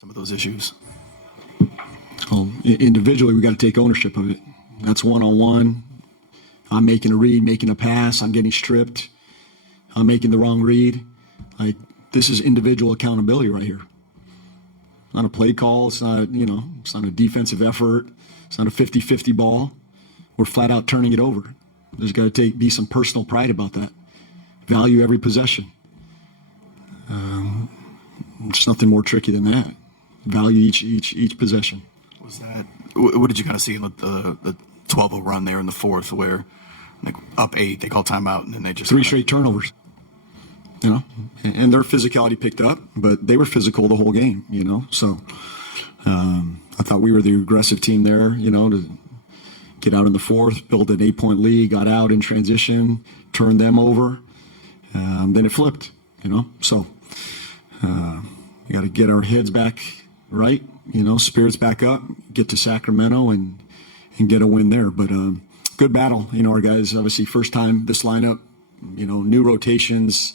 some of those issues? Well, individually, we got to take ownership of it. That's one-on-one. I'm making a read, making a pass. I'm getting stripped. I'm making the wrong read. Like, this is individual accountability right here. It's not a play call. It's not, it's not a defensive effort. It's not a 50-50 ball. We're flat out turning it over. There's got to be some personal pride about that. Value every possession. There's nothing more tricky than that. Value each possession. What did you kind of see in the 12-0 run there in the fourth, where like up 8, they call timeout, and then they just 3 straight turnovers. And their physicality picked up, but they were physical the whole game. So I thought we were the aggressive team there. To get out in the fourth, build an 8-point lead, got out in transition, turned them over, then it flipped. So we got to get our heads back right. Spirits back up, get to Sacramento and get a win there. But good battle. Our guys, obviously first time this lineup, new rotations.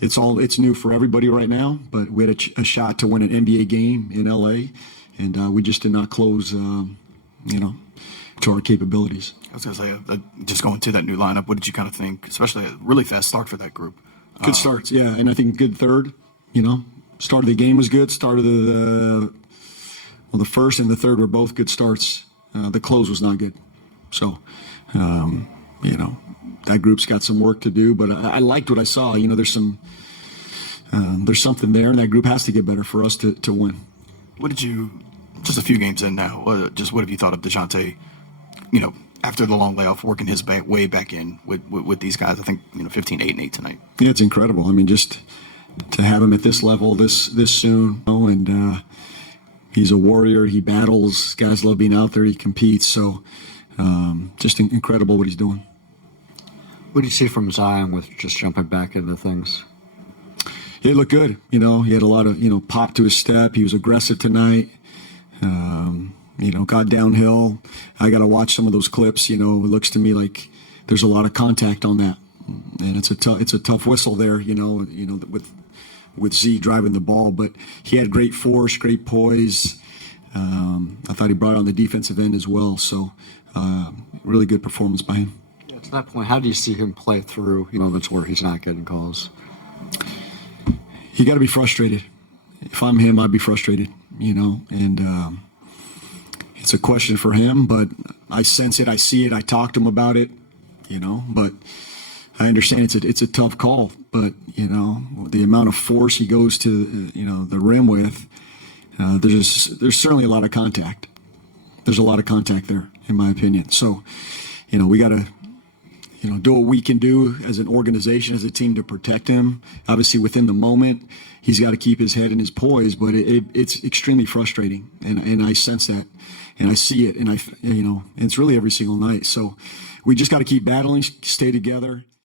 It's new for everybody right now, but we had a shot to win an NBA game in LA, and we just did not close, to our capabilities. I was going to say, just going to that new lineup, what did you kind of think, especially a really fast start for that group? Good starts, yeah, and I think good third. Start of the game was good. Start of the first and the third were both good starts. The close was not good. So, that group's got some work to do, but I liked what I saw. There's something there, and that group has to get better for us to win. What did you, just a few games in now, what have you thought of DeJounte, after the long layoff, working his way back in with these guys? I think, 15, 8, and 8 tonight. Yeah, it's incredible. I mean, just to have him at this level this soon, and he's a warrior. He battles. Guys love being out there. He competes. So just incredible what he's doing. What do you see from Zion with just jumping back into things? He looked good. He had a lot of, pop to his step. He was aggressive tonight. Got downhill. I got to watch some of those clips. It looks to me like there's a lot of contact on that. And it's a tough whistle there, with Z driving the ball. But he had great force, great poise. I thought he brought it on the defensive end as well. So really good performance by him. Yeah, to that point, how do you see him play through moments where he's not getting calls? You got to be frustrated. If I'm him, I'd be frustrated, and it's a question for him, but I sense it, I see it, I talk to him about it, but I understand it's a tough call, but, the amount of force he goes to, the rim with, there's certainly a lot of contact. There's a lot of contact there, in my opinion. So, we got to, do what we can do as an organization, as a team to protect him. Obviously, within the moment, he's got to keep his head and his poise, but it's extremely frustrating, and I sense that, and I see it, and it's really every single night. So we just got to keep battling, stay together.